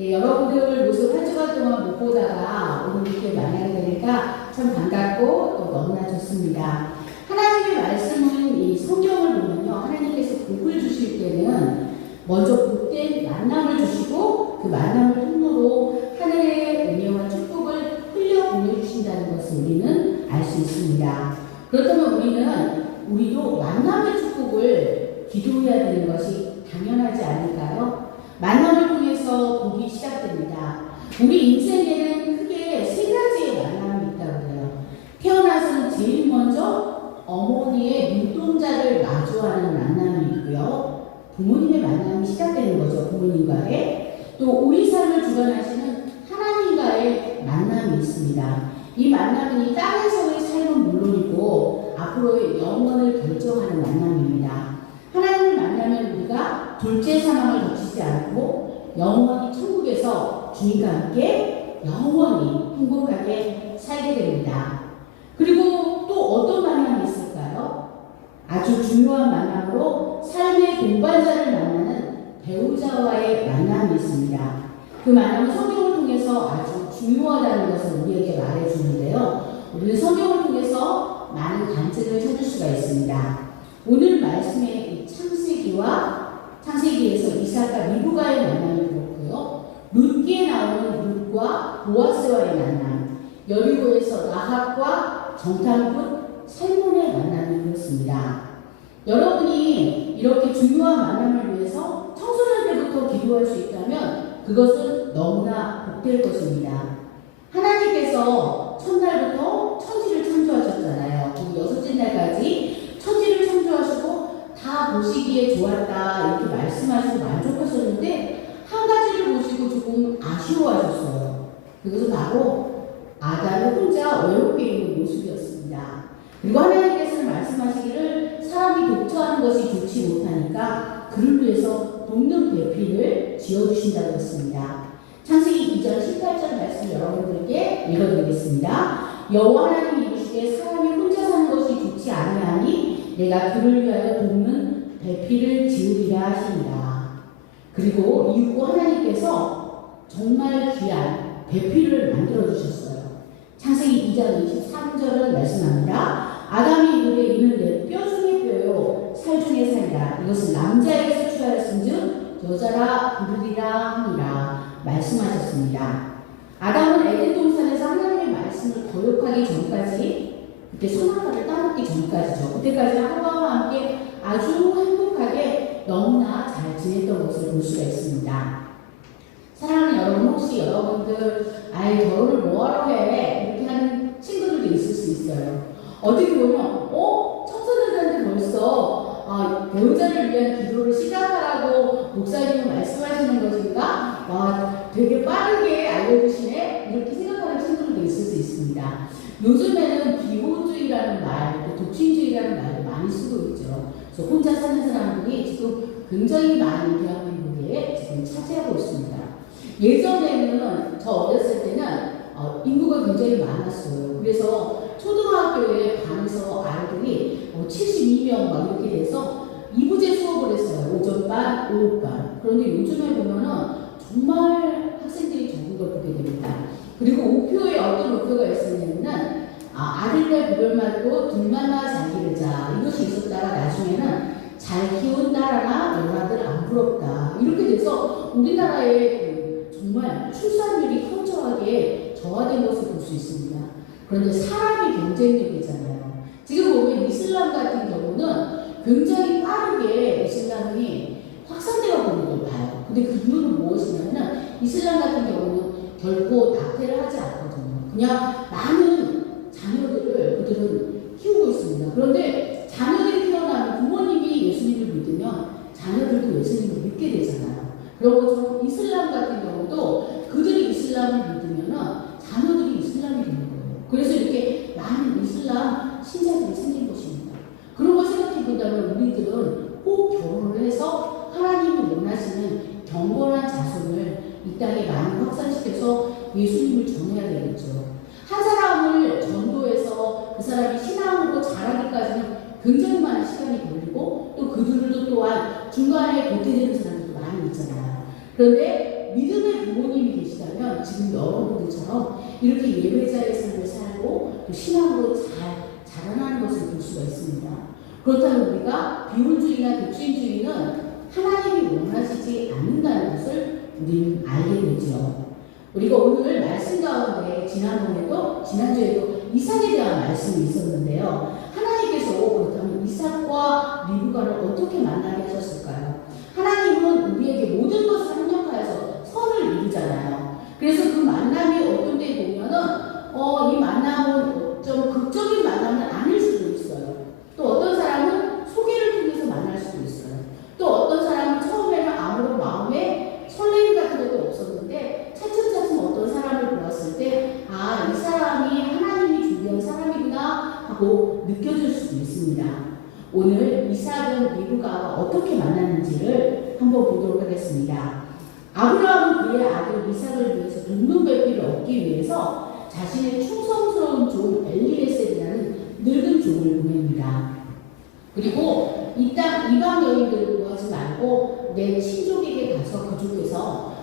네, 여러분들 모습 한 주간 동안 못 보다가 오늘 이렇게 만나게 되니까 참 반갑고 또 너무나 좋습니다. 하나님의 말씀은 이 성경을 보면요, 하나님께서 복을 주실 때는 먼저 복된 만남을 주시고 그 만남을 통로로 하늘의 은혜와 축복을 흘려 보내주신다는 것을 우리는 알 수 있습니다. 그렇다면 우리도 만남의 축복을 기도해야 되는 것이 당연하지 않을까요? 만남을 통해서 복이 시작됩니다. 우리 인생에는 크게 세 가지의 만남이 있다고 해요. 태어나서는 제일 먼저 어머니의 눈동자를 마주하는 만남이 있고요. 부모님의 만남이 시작되는 거죠. 부모님과의. 또 우리 삶을 주관하시는 하나님과의 만남이 있습니다. 이 만남은 이 땅에서의 삶은 물론이고 앞으로의 영원을 결정하는 만남입니다. 하나님을 만나면 우리가 둘째 사망을 거치지 않고 영원히 천국에서 주님과 함께 영원히 행복하게 살게 됩니다. 그리고 또 어떤 만남이 있을까요? 아주 중요한 만남으로 삶의 동반자를 만나는 배우자와의 만남이 있습니다. 그 만남은 성경을 통해서 아주 중요하다는 것을 우리에게 말해주는데요. 우리는 성경을 통해서 많은 간증을 찾을 수가 있습니다. 오늘 말씀의 창세기에서 이삭과 리브가의 만남이 그렇고요. 룻기에 나오는 룻과 보아스와의 만남, 여리고에서 라합과 정탐꾼 살몬의 만남이 그렇습니다. 여러분이 이렇게 중요한 만남을 위해서 청소년 때부터 기도할 수 있다면 그것은 너무나 복될 것입니다. 하나님께서 첫날부터 천지를 창조하셨잖아요. 그리고 여섯째 날까지 천지를 창조하시고 다 보시기에 좋았다 이렇게 말씀하시고 만족하셨는데 한 가지를 보시고 조금 아쉬워하셨어요. 그것은 바로 아담이 혼자 외롭게 있는 모습이었습니다. 그리고 하나님께서는 말씀하시기를 사람이 독처하는 것이 좋지 못하니까 그를 위해서 돕는 배필을 지어주신다고 했습니다. 창세기 2장 18절 말씀 여러분들께 읽어드리겠습니다. 여호와 하나님이 이르시되 사람이 혼자 사는 것이 좋지 아니하니 내가 그를 위하여 돕는 배필을 지으리라 하십니다. 그리고 이후 하나님께서 정말 귀한 배필을 만들어 주셨어요. 창세기 2장 23절을 말씀합니다. 아담이 이르되 이는 내 뼈 중에 뼈요 살 중에 살이라. 이것은 남자에게서 취하였은즉 여자라 부르리라 하니라 말씀하셨습니다. 아담은 에덴 동산에서 하나님의 말씀을 거역하기 전까지, 그때 선악과를 따먹기 전까지죠. 그때까지 하와와 함께 아주 행복하게 너무나 잘 지냈던 것을 볼 수가 있습니다. 사랑하는 여러분, 혹시 여러분들 결혼을 뭐하러 해? 이렇게 하는 친구들도 있을 수 있어요. 어떻게 보면 청소년들한테 벌써 배우자를 위한 기도를 시작하라고 목사님이 말씀하시는 것인가? 되게 빠르게 알려주시네? 이렇게 생각하는 친구들도 있을 수 있습니다. 요즘에는 비혼주의라는 말, 또 독신주의라는 말을 많이 쓰고 있죠. 그래서 혼자 사는 사람들이 지금 굉장히 많이 대한민국에 지금 차지하고 있습니다. 예전에는 저 어렸을 때는 인구가 굉장히 많았어요. 그래서 초등학교에 반에서 아이들이 72명 막 이렇게 돼서 2부제 수업을 했어요. 오전반, 오후반. 그런데 요즘에 보면은 정말 학생들이 적은 걸 보게 됩니다. 그리고 우표에 어떤 우표가 있었냐면 아들날 구별 말고 둘만나 잘 기르자 이것이 있었다가 나중에는 잘 키운 딸 하나 너나들 안 부럽다 이렇게 돼서 우리나라의 정말 출산율이 현저하게 저하된 것을 볼 수 있습니다. 그런데 사람이 경쟁력이잖아요. 지금 보면 이슬람 같은 경우는 굉장히 빠르게 이슬람이 확산되어 보는 걸 봐요. 근데 그 이유는 무엇이냐면 이슬람 같은 경우는 결코 낙태를 하지 않거든요. 그냥 많은 자녀들을 그들은 키우고 있습니다. 그런데 자녀들이 태어나면 부모님이 예수님을 믿으면 자녀들도 예수님을 믿게 되잖아요. 그런 것처럼 이슬람 같은 경우도 그들이 이슬람을 믿으면 자녀들이 이슬람이 되는 거예요. 그래서 이렇게 많은 이슬람 신자들이 생긴 것입니다. 그런 걸 생각해 본다면 우리들은 꼭 결혼을 해서 하나님이 원하시는 경건한 자손을 이 땅에 많이 확산시켜서 예수님을 전해야 되겠죠. 한 사람을 전도해서 그 사람이 신앙으로 자라기까지는 굉장히 많은 시간이 걸리고 또 그들도 또한 중간에 도태되는 사람들도 많이 있잖아요. 그런데 믿음의 부모님이 계시다면 지금 여러분들처럼 이렇게 예배자의 삶을 살고 또 신앙으로 잘 자라나는 것을 볼 수가 있습니다. 그렇다면 우리가 비혼주의나 독신주의는 하나님이 원하시지 않는다는 것을 우리는 알게 되죠. 우리가 오늘 말씀 가운데 지난주에도 이삭에 대한 말씀이 있었는데요. 하나님께서 그렇다면 이삭과 리브가를 어떻게 만나게 하셨을까요? 하나님은 우리에게 모든 것을 합력하여서 선을 이루잖아요. 그래서 그 만남이 어떤 때에 보면은 이 만남은 좀 극적인 만남은 아닐 수도 있어요. 또 어떤 사람은 소개를 통해서 만날 수도 있어요. 또 어떤 사람은 처음에는 아무런 마음에 설레임 같은 것도 없었는데 차츰차츰 어떤 사람을 보았을 때 이 사람이 하나님이 준비한 사람이구나 하고 느껴질 수도 있습니다. 오늘 이삭은 리브가와 어떻게 만났는지를 한번 보도록 하겠습니다. 아브라함은 그의 아들 이삭을 위해서 동등배필을 얻기 위해서 자신의 충성스러운 종 엘리에셀이라는 늙은 종을 보냅니다. 그리고 이방 여인들을 구하지 말고 내 친족에게 가서 그족에서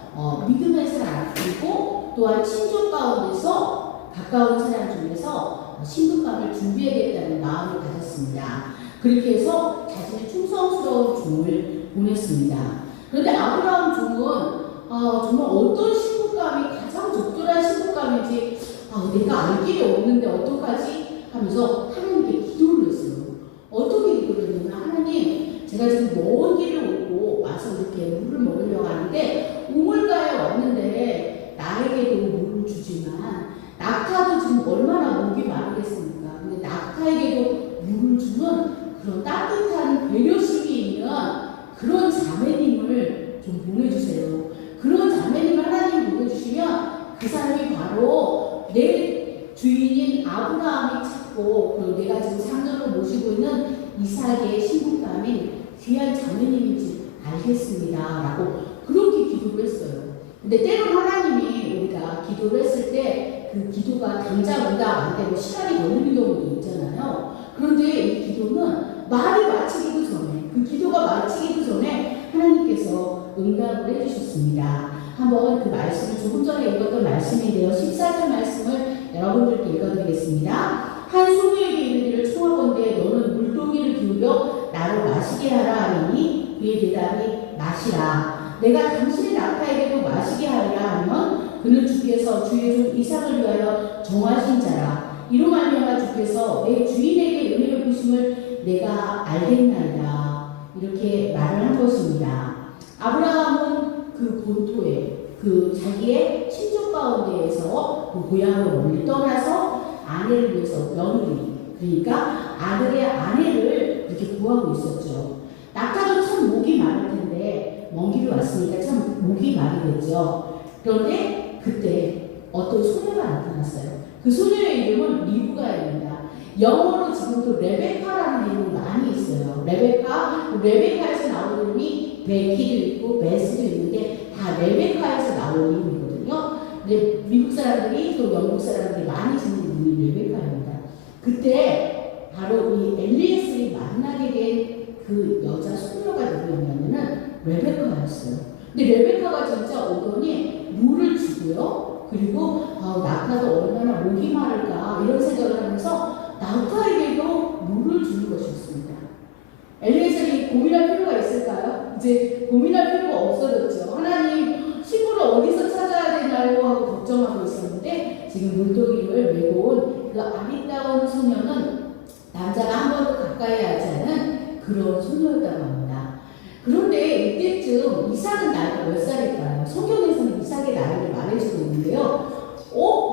믿음의 사람 그리고 또한 친족 가운데서 가까운 사람 중에서 신부감을 준비하겠다는 마음을 가졌습니다. 그렇게 해서 자신의 충성스러운 종을 보냈습니다. 그런데 아브라함 종은 정말 어떤 신부감이 가장 적절한 신부감인지 내가 알 길이 없는데 어떡하지? 하면서 하나님께 기도를 했어요. 어떻게 기도를 했냐면 하나님 제가 지금 먼 길을 오고 와서 이렇게 물을 먹으려고 하는데 우물가에 왔는데 나에게도 물을 주지만 낙타도 지금 얼마나 목이 마르겠습니까? 근데 낙타에게도 물을 주는 그런 따뜻한 배려심이 있는 그런 자매님을 좀 보내주세요. 그런 자매님을 하나님 보내주시면 그 사람이 바로 내 주인인 아브라함이 찾고 그리고 내가 지금 상전으로 모시고 있는 이삭의 신부감인 귀한 자매님인지 알겠습니다. 라고 그렇게 기도를 했어요. 근데 때론 하나님이 우리가 기도를 했을 때 그 기도가 당장 응답 안 되고 시간이 걸리는 경우도 있잖아요. 그런데 이 기도는 말이 마치기도 전에 그 기도가 마치기도 전에 하나님께서 응답을 해주셨습니다. 한번 그 말씀을 조금 전에 읽었던 말씀인데요. 14절 말씀을 여러분들께 읽어드리겠습니다. 한 소녀에게 이르기를 청하건대 너는 물동이를 기울여 나로 마시게 하라 하니 그의 대답이 마시라. 내가 당신의 낙타에게도 마시게 하리라 하면 그는 주께서 주의 종 이삭을 위하여 정하신 자라. 이로 말미암아 주께서 내 주인에게 은혜를 베푸심을 내가 알겠나이다. 이렇게 말을 한 것입니다. 아브라함은 그 본토에 그 자기의 친족 가운데에서 그 고향으로 멀리 떠나서 아내를 위해서 며느리 그러니까 아들의 아내를 이렇게 구하고 있었죠. 낙타도 참 목이 마를 텐데 먼 길을 왔으니까 참 목이 마르겠죠. 그런데 그때 어떤 소녀가 나타났어요. 그 소녀의 이름은 리브가입니다. 영어로 지금도 레베카라는 이름이 많이 있어요. 레베카에서 나온 이름이 베키도 있고 베스도 있는데 다 레베카에서 나온 이름이거든요. 근데 미국 사람들이 또 영국 사람들이 많이 짓는 이름이 레베카입니다. 그때 바로 이 엘리에셀이 만나게 된 그 여자 소녀가 누구였냐면은 레베카였어요. 근데 레베카가 진짜 오더니 물을 주고요. 그리고 낙타도 얼마나 목이 마를까 이런 생각을 하면서 낙타에게도 물을 주는 것이었습니다. 엘리에셀이 고민할 필요가 있을까요? 이제 고민할 필요가 없어졌죠. 하나님 식물을 어디서 찾아야 되나요? 하고 걱정하고 있었는데 지금 물동이를 메고 온 그 아리따운 소녀는 남자가 한 번도 가까이 하지 않은 그런 소녀였다고 합니다. 그런데 이때쯤 이삭은 나이가 몇 살일까요? 성경에서는 이삭의 나이를 말해주고 있는데요.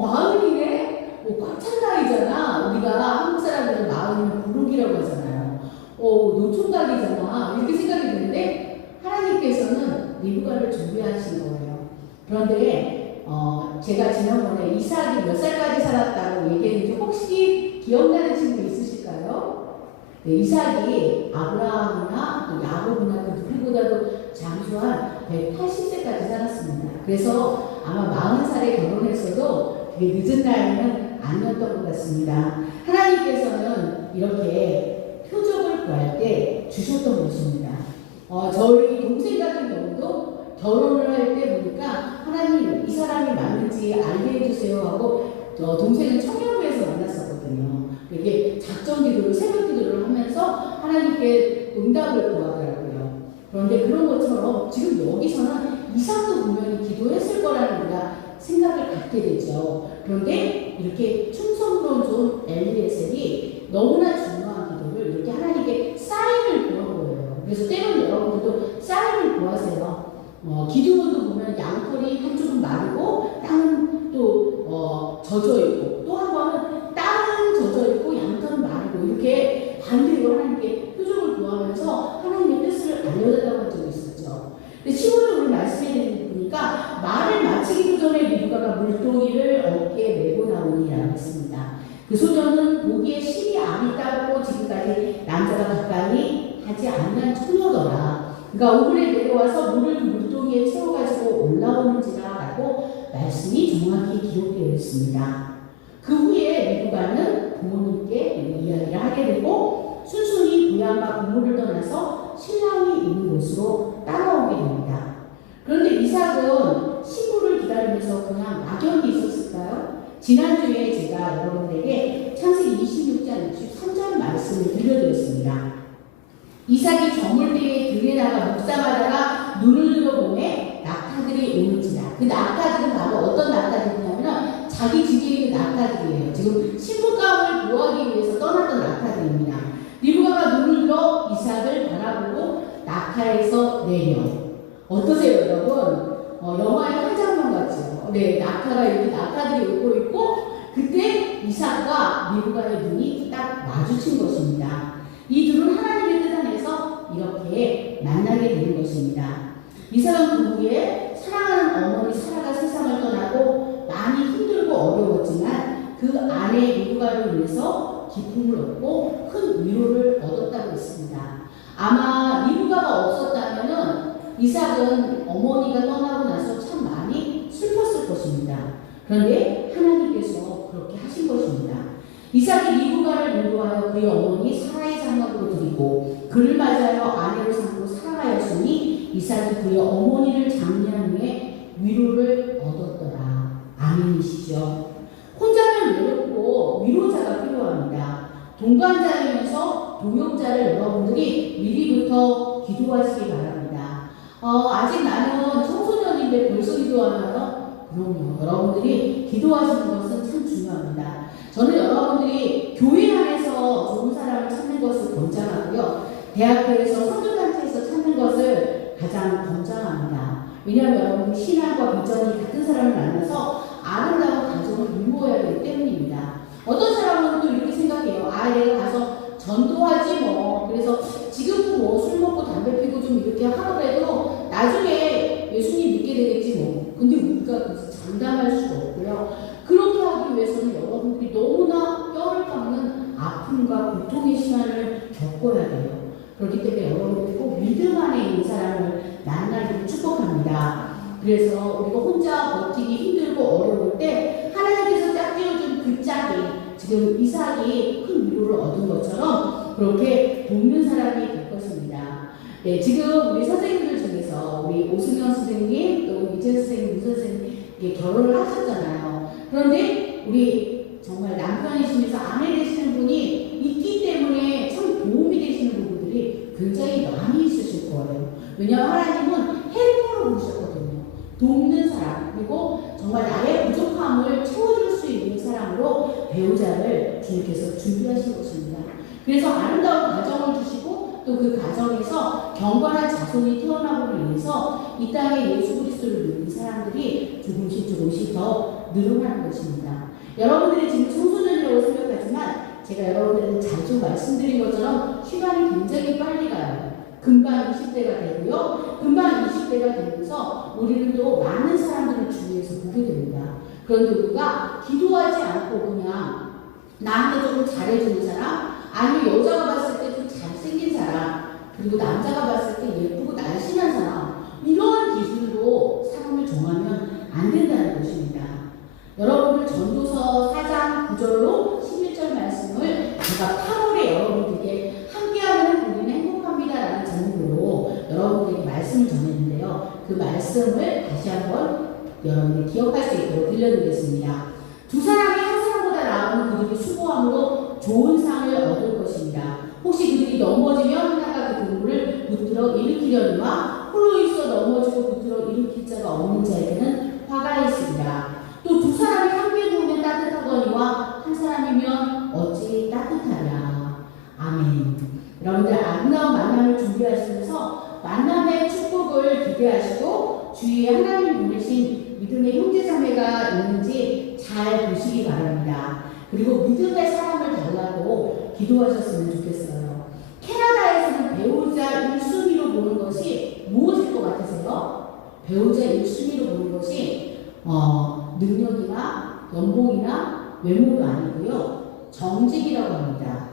마흔이네? 꽉 찬 나이잖아. 우리가 한국 사람들은 마흔이면 부록이라고 하잖아요. 노총각이잖아. 이렇게 생각이 드는데 하나님께서는 리브가를 준비하신 거예요. 그런데 제가 지난번에 이삭이 몇 살까지 살았다고 얘기했는데 혹시 기억나는 친구 있으실까요? 네, 이삭이 아브라함이나 또 야곱이나 그 누구보다도 장수한 180세까지 살았습니다. 그래서 아마 40살에 결혼했어도 그게 늦은 나이는 아니었던 것 같습니다. 하나님께서는 이렇게 표적을 구할 때 주셨던 것입니다. 저희 동생 같은 경우도 결혼을 할 때 보니까 하나님 이 사람이 맞는지 알게 해주세요 하고 동생은 청년부에서 만났었거든요. 이게 작전 기도를 새벽 기도를 하면서 하나님께 응답을 구하더라고요. 그런데 그런 것처럼 지금 여기서는 이삭도 분명히 기도했을 거라는 우리가 생각을 갖게 되죠. 그런데 이렇게 충성스러운 종 엘리에셀이 너무나 중요한 기도를 이렇게 하나님께 사인을 구한 거예요. 그래서 때로는 여러분들도 사인을 구하세요. 기도원도 보면 양털이 한쪽은 마르고 땅은 또 젖어 있고 또 한 번은 땅은 젖어 있고 양털은 마르고 이렇게 반대로 하나님께 표적을 구하면서 하나님의 뜻을 알려달라고 한 적이 있었죠. 근데 15절 우리 말씀해 드리니까 말을 마치기도 전에 리브가가 물동이를 어깨에 메고 나오니라고 했습니다. 그 소녀는 보기에 실이 암이 따고 지금까지 남자가 가까이 하지 않는 처녀더라. 그러니까 오글에 내려와서 물을 물동이에 채워가지고 올라오는지라 라고 말씀이 정확히 기록되어 있습니다. 그 후에 리브가는 부모님께 이야기를 하게 되고 순순히 고향과 부모를 떠나서 신랑이 있는 곳으로 따라오게 됩니다. 그런데 이삭은 시부를 기다리면서 그냥 막연히 있었을까요? 지난주에 제가 여러분들에게 창세기 26장 63절 말씀을 들려드렸습니다. 이삭이 저물대에 들에 나가 묵상하다가 눈을 들어보매 낙타들이 오는지라. 그 낙타들은 바로 어떤 낙타들이냐면 자기 집에 있는 낙타들이에요. 지금 신부감을 구하기 위해서 떠났던 낙타들입니다. 리브가가 눈을 들어 이삭을 바라보고 낙타에서 내려. 어떠세요, 여러분? 영화의 한 장면 같죠? 네, 낙타가 이렇게 낙타들이 오고 있고 그때 이삭과 리브가의 눈이 딱 마주친 것입니다. 이 둘은 하나님의 뜻 안에서 이렇게 만나게 되는 것입니다. 이삭은 그 후에 사랑하는 어머니 사라가 세상을 떠나고 많이 힘들고 어려웠지만 그 아내 리브가를 위해서 기쁨을 얻고 큰 위로를 얻었다고 했습니다. 아마 리브가가 없었다면은 이삭은 어머니가 떠나고 나서 참 많이 슬펐을 것입니다. 그런데 하나님께서 그렇게 하신 것입니다. 이삭이 리브가를 인도하여 그의 어머니 사라의 장막으로 드리고 그를 맞아요 아내로 삼고 살아가였으니 이삭이 그의 어머니를 장례한 후에 위로를 얻었더라. 아멘이시죠. 혼자면 외롭고 위로자가 필요합니다. 동반자이면서 동역자를 여러분들이 미리부터 기도하시기 바랍니다. 아직 나는 청소년인데 벌써 기도하나요? 그럼요. 여러분들이 기도하시는 것은 참 중요합니다. 저는 여러분들이 교회 안에서 좋은 사람을 찾는 것을 권장하고요. 대학교에서 선교단체에서 찾는 것을 가장 권장합니다. 왜냐하면 여러분 신앙과 비전이 같은 사람을 만나서 아름다운 가정을 이루어야 되기 때문입니다. 어떤 사람은 또 이렇게 생각해요. 내가 가서 전도하지 뭐. 그래서 지금도 뭐 술 먹고 담배 피고 좀 이렇게 하더라도 나중에 예수님 믿게 되겠지 뭐. 근데 우리가 그래서 장담할 수가 없고요. 그렇게 하기 위해서는 여러분들이 너무나 뼈를 깎는 아픔과 고통의 시간을 겪어야 돼요. 그렇기 때문에 여러분들이 꼭 믿음 안에 있는 사람을 만나기를 축복합니다. 그래서 우리가 혼자 버티기 힘들고 어려울 때 하나님께서 짝 띄워준 그 짝이 지금 이삭이 큰 위로를 얻은 것처럼 그렇게 돕는 사람이 될 것입니다. 네, 지금 우리 선생님들 중에서 우리 오승현 선생님 또 이재 선생님, 문 선생님 결혼을 하셨잖아요. 그런데 우리 정말 남편이시면서 아내 되시는 분이 있기 때문에 참 도움이 되시는 부분들이 굉장히 많이 있으실 거예요. 왜냐하면 하나님은 헬퍼로 부르셨거든요. 돕는 사람, 그리고 정말 나의 부족함을 채워줄 수 있는 사람으로 배우자를 주님께서 준비하신 것입니다. 그래서 아름다운 가정을 주시고 또 그 가정에서 경건한 자손이 태어나므로 인해서 이 땅에 예수 그리스도를 믿는 사람들이 조금씩 더 늘어나는 것입니다. 여러분들이 지금 청소년이라고 생각하지만 제가 여러분들한테 자주 말씀드린 것처럼 시간이 굉장히 빨리 가요. 금방 20대가 되고요. 금방 20대가 되면서 우리는 또 많은 사람들을 주위에서 보게 됩니다. 그런데 우리가 기도하지 않고 그냥 나한테 좀 잘해주는 사람, 아니면 여자가 봤을 때 좀 잘생긴 사람, 그리고 남자가 봤을 때 예쁘고 날씬한 사람, 이러한 기준으로 사람을 정하면 안 된다는 것입니다. 여러분들 전도서 4장 9절로 11절 말씀을 제가 8월에 여러분들에게 함께하면 우리는 행복합니다라는 제목으로 여러분들에게 말씀을 전했는데요. 그 말씀 말씀을 다시 한번 여러분이 기억할 수 있도록 들려드리겠습니다. 두 사람이 한 사람보다 나아가면 그들이 수고함으로 좋은 상을 얻을 것입니다. 혹시 그들이 넘어지면 하나가 그 동물을 붙들어 일으키려니와 홀로 있어 넘어지고 붙들어 일으킬 자가 없는 자에게는 화가 있습니다. 또 두 사람이 함께 누우면 따뜻하거니와 한 사람이면 어찌 따뜻하랴. 아멘. 여러분들 아름다운 만남을 준비하시면서 만남의 축복을 기대하시고 주위에 하나님 보내신 믿음의 형제자매가 있는지 잘 보시기 바랍니다. 그리고 믿음의 사람을 달라고 기도하셨으면 좋겠어요. 캐나다에서는 배우자 1순위로 보는 것이 무엇일 것 같으세요? 배우자 1순위로 보는 것이 능력이나 연봉이나 외모도 아니고요. 정직이라고 합니다.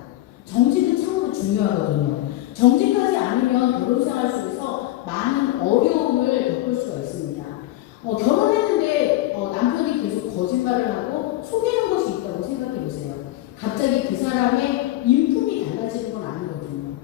정직은 참으로 중요하거든요. 정직하지 않으면 결혼생활 속에서 많은 어려움을 겪을 수가 있습니다. 결혼했는데 남편이 계속 거짓말을 하고 속이는 것이 있다고 생각해 보세요. 갑자기 그 사람의 인품이 달라지는 건 아니거든요.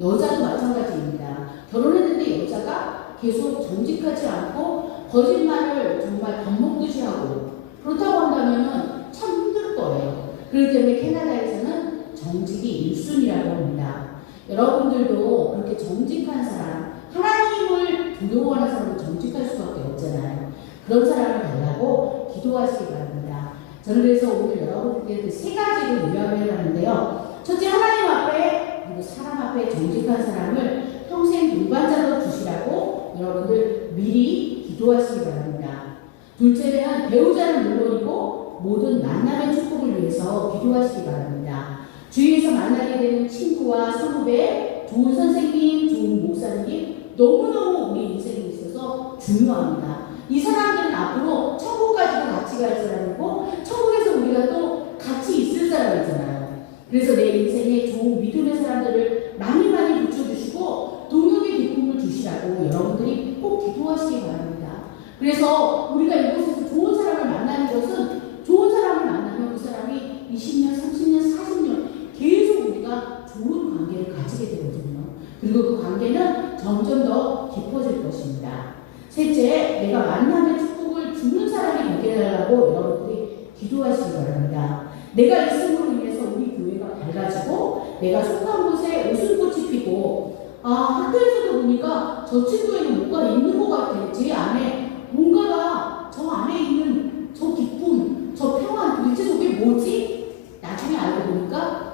여자도 마찬가지입니다. 결혼했는데 여자가 계속 정직하지 않고 거짓말을 정말 밥 먹듯이 하고 그렇다고 한다면 참 힘들 거예요. 그렇기 때문에 캐나다에서는 정직이 1순위라고 합니다. 여러분들도 그렇게 정직한 사람, 하나님을 두려워하는 사람은 정직할 수밖에 없잖아요. 그런 사람을 달라고 기도하시기 바랍니다. 저는 그래서 오늘 여러분들께 그 세 가지를 요약을 해봤는데요. 첫째, 하나님 앞에 그리고 사람 앞에 정직한 사람을 평생 동반자로 두시라고 여러분들 미리 기도하시기 바랍니다. 둘째는 배우자는 물론이고 모든 만남의 축복을 위해서 기도하시기 바랍니다. 주위에서 만나게 되는 친구와 선후배, 좋은 선생님, 좋은 목사님 너무너무 우리 인생에 있어서 중요합니다. 이 사람들은 앞으로 천국 가지고 같이 갈 사람이고 천국에서 우리가 또 같이 있을 사람이잖아요. 그래서 내 인생에 좋은 믿음의 사람들을 많이 붙여주시고 동역의 기쁨을 주시라고 여러분들이 꼭 기도하시기 바랍니다. 그래서 우리가 이곳에서 좋은 사람을 만나는 것은 좋은 사람을 만나면 그 사람이 20년, 30년, 40년 계속 우리가 좋은 관계를 가지게 되거든요. 그리고 그 관계는 점점 더 깊어질 것입니다. 셋째, 내가 만남의 축복을 주는 사람이 되게 해달라고 여러분들이 기도하시기 바랍니다. 내가 있음으로 인해서 우리 교회가 밝아지고 내가 속한 곳에 웃음꽃이 피고 학교에서도 보니까 저 친구에는 뭔가 있는 것 같아. 제 안에 뭔가가 저 안에 있는 저 기쁨, 저 평안 도대체 저게 뭐지? 나중에 알고 보니까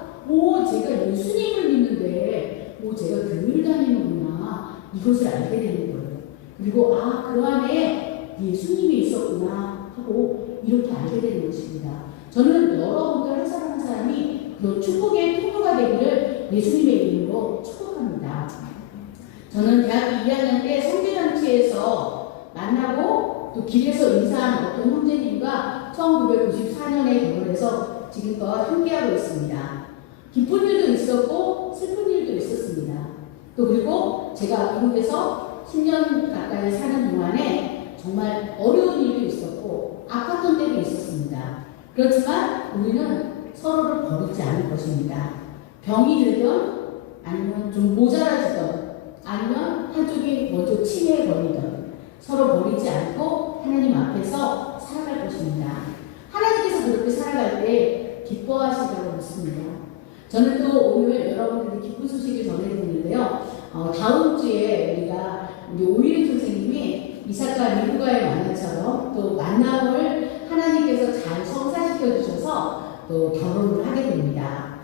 제가 예수님을 믿는데 제가 교회를 다니는구나 이것을 알게 되는 거예요. 그리고 그 안에 예수님이 있었구나 하고 이렇게 알게 되는 것입니다. 저는 여러분들 한 사람 한 사람이 그 축복의 통로가 되기를 예수님의 이름으로 축복합니다. 저는 대학교 2학년 때 성교잔치에서 만나고 또 길에서 인사한 어떤 형제님과 1994년에 결혼해서 지금껏 함께하고 있습니다. 기쁜 일도 있었고 슬픈 일도 있었습니다. 또 그리고 제가 미국에서 10년 가까이 사는 동안에 정말 어려운 일도 있었고 아팠던 때도 있었습니다. 그렇지만 우리는 서로를 버리지 않을 것입니다. 병이 들든 아니면 좀 모자라지든 아니면 한쪽이 먼저 치매에 걸리든 서로 버리지 않고 하나님 앞에서 살아갈 것입니다. 하나님께서 그렇게 살아갈 때 기뻐하시다고 믿습니다. 저는 또 오늘 여러분들에게 기쁜 소식을 전해드리는데요. 다음 주에 우리 오일희 선생님이 이삭과 리브가의 만남처럼 또 만남을 하나님께서 잘 성사시켜 주셔서 또 결혼을 하게 됩니다.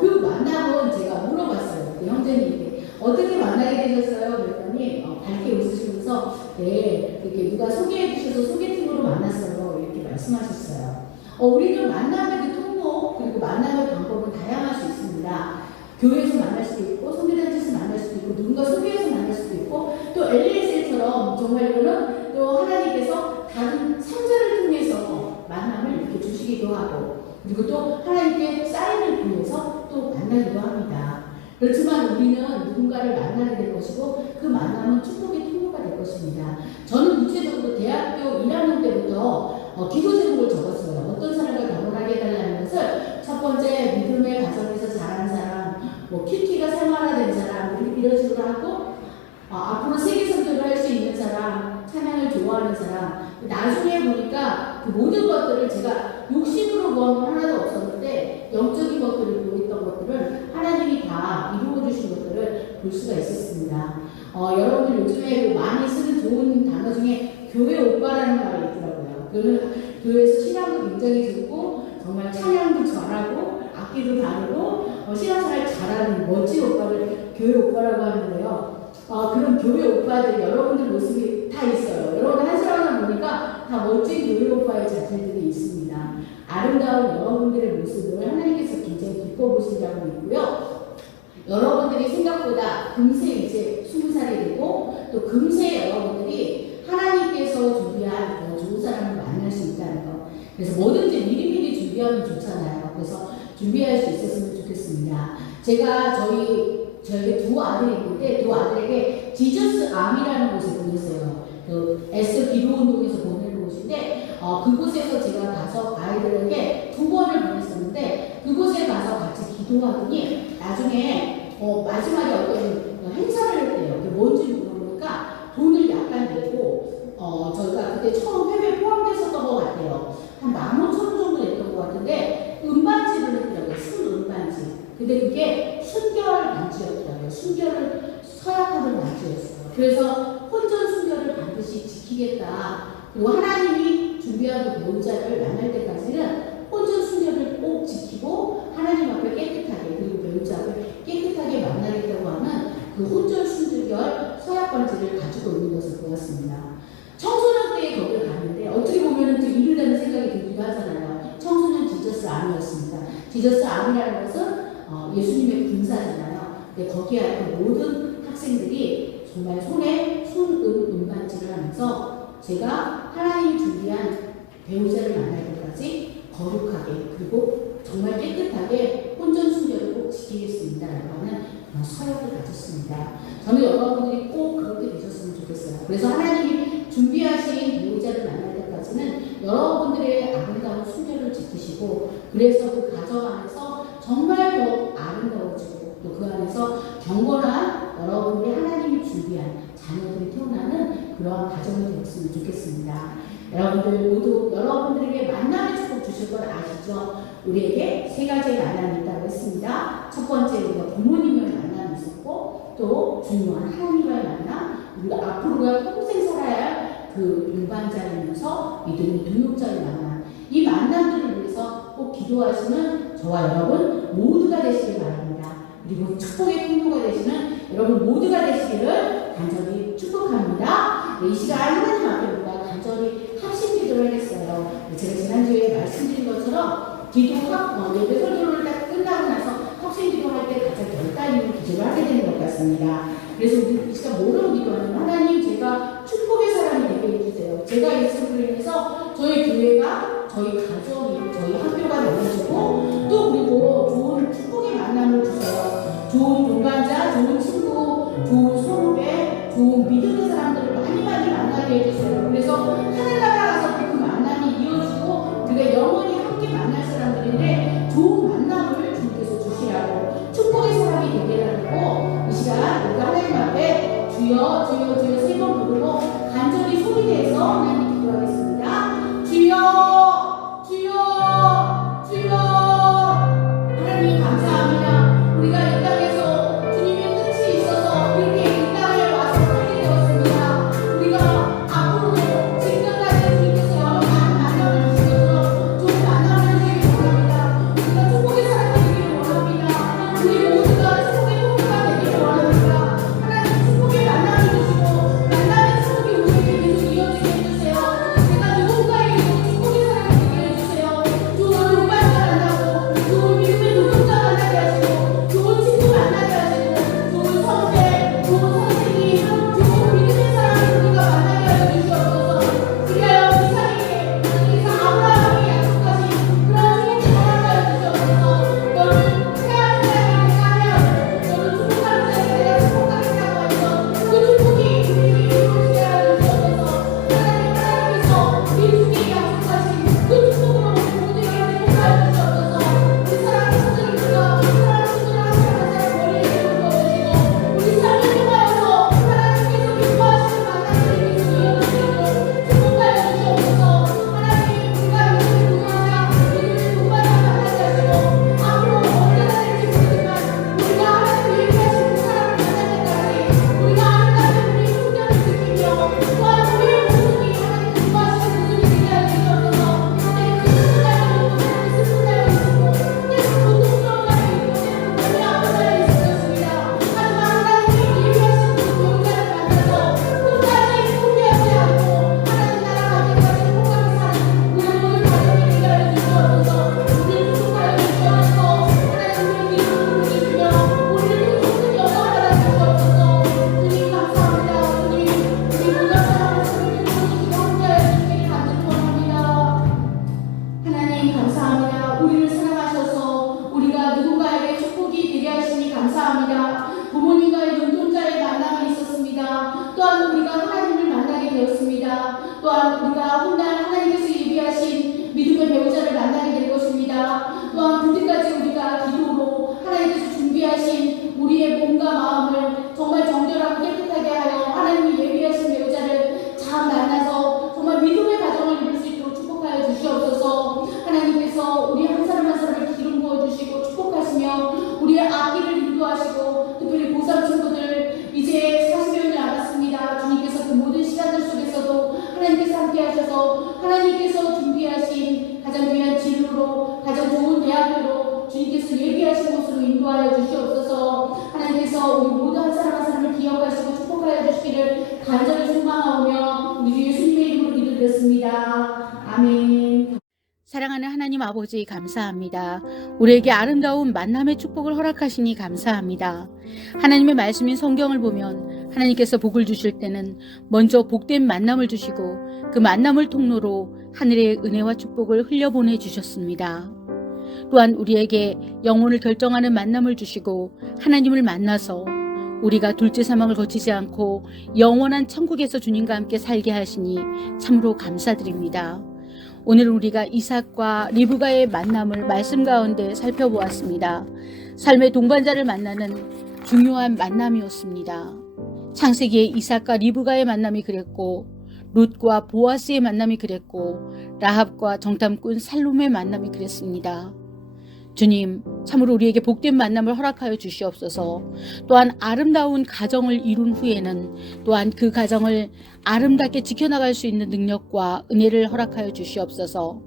그 만남은 제가 물어봤어요. 그 형제님께 어떻게 만나게 되셨어요? 그랬더니 밝게 웃으시면서 이렇게 누가 소개해 주셔서 소개팅으로 만났어요. 이렇게 말씀하셨어요. 우리는 만남의 그 통로 그리고 만남의 방법은 다양할 수 있습니다. 교회에서 만날 수도 있고 성교단체에서 만날 수도 있고 누군가 소개해서 만날 수도 있고 또 LASL처럼 정말 이거는 또 하나님께서 다른 상자를 통해서 만남을 이렇게 주시기도 하고 그리고 또 하나님께 사인을 보내서 또 만나기도 합니다. 그렇지만 우리는 누군가를 만나게 될 것이고 그 만남은 축복의 통로가 될 것입니다. 저는 구체적으로 대학교 1학년 때부터 기도 제목을 적었어요. 어떤 사람과 결혼하게 해달라는 것을 첫 번째 믿음의 가정에서 자란 사람, 키가 생활화된 사람 이런 식으로 하고 앞으로 세계 선교를 할 수 있는 사람, 찬양을 좋아하는 사람, 나중에 보니까 그 모든 것들을 제가 욕심으로 구한 건 하나도 없었는데 영적인 것들을 보였던 것들을 하나님이 다 이루어 주신 것들을 볼 수가 있었습니다. 여러분들 요즘에 그 많이 쓰는 좋은 단어 중에 교회 오빠라는 말이 있더라고요. 그는 교회에서 신앙도 굉장히 좋고 정말 찬양도 잘하고 악기도 다루고 신앙생활 잘하는 멋진 오빠를 교회 오빠라고 하는데요. 그런 교회 오빠들 여러분들 모습이 다 있어요. 여러분 한 사람을 보니까 다 멋진 교회 오빠의 자질들이 있습니다. 아름다운 여러분들의 모습을 하나님께서 굉장히 기뻐 보시라고 있고요. 여러분들이 생각보다 금세 이제 20살이 되고 또 금세 여러분들이 하나님께서 준비한 더 좋은 사람을 만날 수 있다는 것. 그래서 뭐든지 미리미리 준비하면 좋잖아요. 그래서 준비할 수 있었으면 좋겠습니다. 제가 저에게 두 아들이 있는데 두 아들에게 지저스 암이라는 곳에 보냈어요. 그 에스 기도 운동에서 보내는 곳인데 그곳에서 제가 가서 아이들에게 2번을 보냈었는데 그곳에 가서 같이 기도하더니 나중에 마지막에 어떤 행사를 했대요. 뭔지 물어보니까 돈을 약간 내고 저희가 그때 처음 회비에 포함됐었던 것 같아요. 한 15,000원 정도 냈던 것 같은데 은반지를 했더라고요. 순은반지. 근데 그게 순결 반지였더라고요. 순결을 서약하는 반지였어요. 그래서 혼전 순결을 반드시 지키겠다. 그리고 하나님이 준비한 배우자를 만날 때까지는 혼전 순결을 꼭 지키고 하나님 앞에 깨끗하게 그리고 배우자를 깨끗하게 만나겠다고 하는 그 혼전 순결 서약 반지를 가지고 있는 것을 보았습니다. 청소년 때에 거기를 갔는데 어떻게 보면 좀 이르다는 생각이 들기도 하잖아요. 청소년 지저스 암이었습니다. 지저스 암이라는 것은 예수님의 군사잖아요. 근데 거기에 모든 학생들이 정말 손에 은반지를 하면서 제가 하나님이 준비한 배우자를 만날 때까지 거룩하게 그리고 정말 깨끗하게 혼전 순결을 꼭 지키겠습니다. 라고 하는 그런 서약을 가졌습니다. 저는 여러분들이 꼭 그렇게 되셨으면 좋겠어요. 그래서 하나님이 준비하신 배우자를 만날 때까지는 여러분들의 아름다운 순결을 지키시고 그래서 그 가정 안에서 정말 더 아름다워지고 또 그 안에서 경건한 여러분들이 하나님이 준비한 자녀들이 태어나는 그러한 가정이 되었으면 좋겠습니다. 여러분들 모두 여러분들에게 만남의 축복 주실 걸 아시죠? 우리에게 3가지의 만남이 있다고 했습니다. 첫 번째 우리가 부모님을 만남이 있었고 또 중요한 하나님과의 만남, 우리가 앞으로가 평생 살아야 할 그 일반자이면서 믿음의 동역자의 만남, 이 만남들을 위해서 꼭 기도하시는 저와 여러분 모두가 되시길 바랍니다. 그리고 축복의 통로가 되시는 여러분 모두가 되시기를 간절히 축복합니다. 이 시간 하나님 앞에 우리가 간절히 합심 기도를 했어요. 제가 지난주에 말씀드린 것처럼 예배 설교를 딱 끝나고 나서 합심 기도할 때 가장 결단 있는 기도를 하게 되는 것 같습니다. 그래서 우리 이 시간 뭐라고 기도하냐면 하나님 제가 축복의 사람이 되게 해주세요. 제가 예수로 인해서 저희 교회가 저희 가정이 저희 학교가 넓어지고 또 그리고 좋은 축복의 만남을 주세요. 좋은 동반자, 좋은 친구, 좋은 선후배, 좋은 믿음의 사람들을 많이 만나게 해주세요. 그래서 하늘나라 가서 그 만남이 이어지고 그가 영원히 함께 만날 사람들인데 좋은 만남을 주님께서 주시라고 축복의 사람이 되게 하고 이 시간 우리가 하나님 앞에 주여 주여 주여 3번 부르고 간절히 소리 내서 하나님 기도하겠습니다. 주여 주여 주여 하나님 감사합니다. 우리가 이 땅에서 주님의 뜻이 있어서 이렇게 이 땅에 와서 살게 되었습니다. 우리가 앞으로도 지금까지 주님의 또한 우리가 하나님을 만나게 되었습니다. 또한 우리가 훗날 하나님께서 예비하신 믿음의 배우자를 만나게 될 것입니다. 또한 그때까지 우리가 기도로 하나님께서 준비하신 우리의 몸과 마음을 정말 정결하고 깨끗하게 하여 하나님이 예비하신 배우자를 잘 만나서 정말 믿음의 가정을 이룰 수 있도록 축복하여 주시옵소서. 하나님께서 우리 한 사람 한 사람을 기름 부어주시고 축복하시며 우리의 앞길을 인도하시고 특별히 고3 친구들 이제 40여일 남았습니다. 주님께서 그 모든 시간들 속에서도 하나님께서 함께 하셔서 하나님께서 준비하신 가장 귀한 진로로 가장 좋은 대학교로 주님께서 예비하신 곳으로 인도하여 주시옵소서. 하나님께서 우리 모두 한 사람 한 사람을 기억하시고 축복하여 주시기를 간절히 소망하오며 우리 주 예수님의 이름으로 기도드렸습니다. 아멘. 사랑하는 하나님 아버지 감사합니다. 우리에게 아름다운 만남의 축복을 허락하시니 감사합니다. 하나님의 말씀인 성경을 보면 하나님께서 복을 주실 때는 먼저 복된 만남을 주시고 그 만남을 통로로 하늘의 은혜와 축복을 흘려보내 주셨습니다. 또한 우리에게 영혼을 결정하는 만남을 주시고 하나님을 만나서 우리가 둘째 사망을 거치지 않고 영원한 천국에서 주님과 함께 살게 하시니 참으로 감사드립니다. 오늘은 우리가 이삭과 리브가의 만남을 말씀 가운데 살펴보았습니다. 삶의 동반자를 만나는 중요한 만남이었습니다. 창세기의 이삭과 리브가의 만남이 그랬고 룻과 보아스의 만남이 그랬고 라합과 정탐꾼 살롬의 만남이 그랬습니다. 주님, 참으로 우리에게 복된 만남을 허락하여 주시옵소서. 또한 아름다운 가정을 이룬 후에는 또한 그 가정을 아름답게 지켜나갈 수 있는 능력과 은혜를 허락하여 주시옵소서.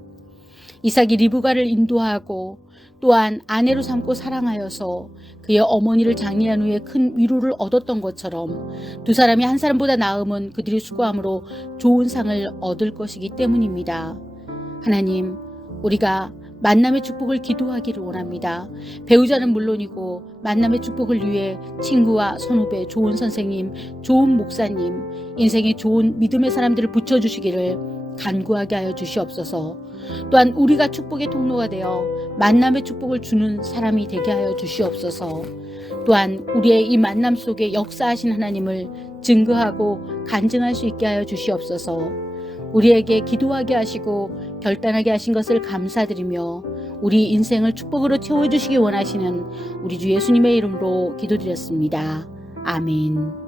이삭이 리브가를 인도하고 또한 아내로 삼고 사랑하여서 그의 어머니를 장례한 후에 큰 위로를 얻었던 것처럼 두 사람이 한 사람보다 나음은 그들이 수고함으로 좋은 상을 얻을 것이기 때문입니다. 하나님, 우리가 만남의 축복을 기도하기를 원합니다. 배우자는 물론이고 만남의 축복을 위해 친구와 선후배, 좋은 선생님, 좋은 목사님, 인생의 좋은 믿음의 사람들을 붙여주시기를 간구하게 하여 주시옵소서. 또한 우리가 축복의 통로가 되어 만남의 축복을 주는 사람이 되게 하여 주시옵소서. 또한 우리의 이 만남 속에 역사하신 하나님을 증거하고 간증할 수 있게 하여 주시옵소서. 우리에게 기도하게 하시고 결단하게 하신 것을 감사드리며 우리 인생을 축복으로 채워주시기 원하시는 우리 주 예수님의 이름으로 기도드렸습니다. 아멘.